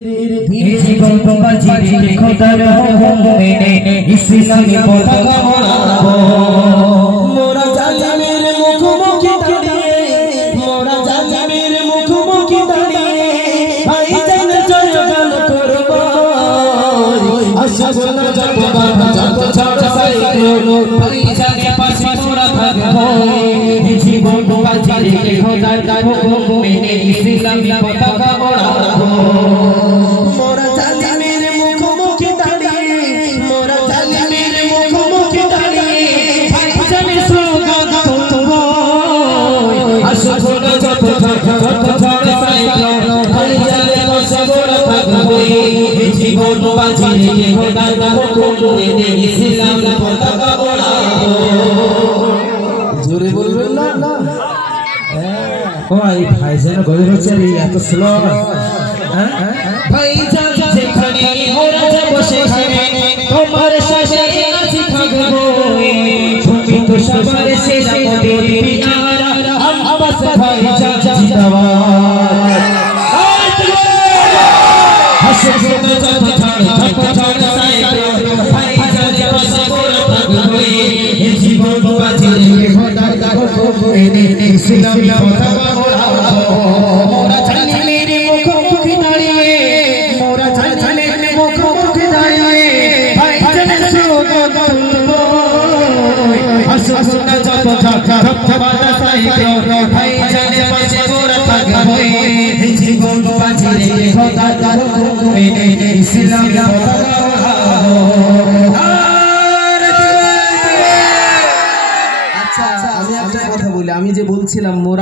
জীবন বাঁচিয়ে খোদার হুকুম মেনে ইসলামী পতাকা ওড়াবো। মোরা জালিমের মুখোমুখি দাঁড়িয়ে, মোরা জালিমের মুখোমুখি দাঁড়িয়ে ভাইজান জয়গান করব। আসবো না যত বাধা যত ঝড় সাইক্লোন, ভাইজানের পাশে মোরা থাকবো। জীবন বাঁচিয়ে খোদার হুকুম মেনে ইসলামী পতাকা ওড়াবো। জীবন বাঁচিয়ে খোদার হুকুম মেনে ইসলামী পতাকা ওড়াবো। জোরে বলবেন না? ওই ভাইজান গজল হচ্ছে রে, এত স্লো। ভাইজান যেখানে ওরা যাবো সেখানে তোমার সাথে আছি থাকবো। তুমি তো সবার সেরা মোদের পিয়ারা আব্বাস ভাইজান জিন্দাবাদ। হাসবো না যত ঝড় যত ঝড় সাইক্লোন, ভাইজানের পাশে মোরা থাকবো। জীবন বাঁচিয়ে খোদার হুকুম মেনে ইসলামী পতাকা ওড়াবো। মোরা জালিমের মুখোমুখি দাঁড়িয়ে, মোরা জালিমের মুখোমুখি দাঁড়িয়ে ভাইজানের স্লোগান তুলবো। হাসবো না যত ঝড় যত বাধা সাইক্লোন, ভাইজানের পাশে মোরা থাকবো। জীবন বাঁচিয়ে খোদার হুকুম মেনে ইসলামী পতাকা ওড়াবো। আচ্ছা, আমি একটা কথা বলি, আমি যে বলছিলাম মোরা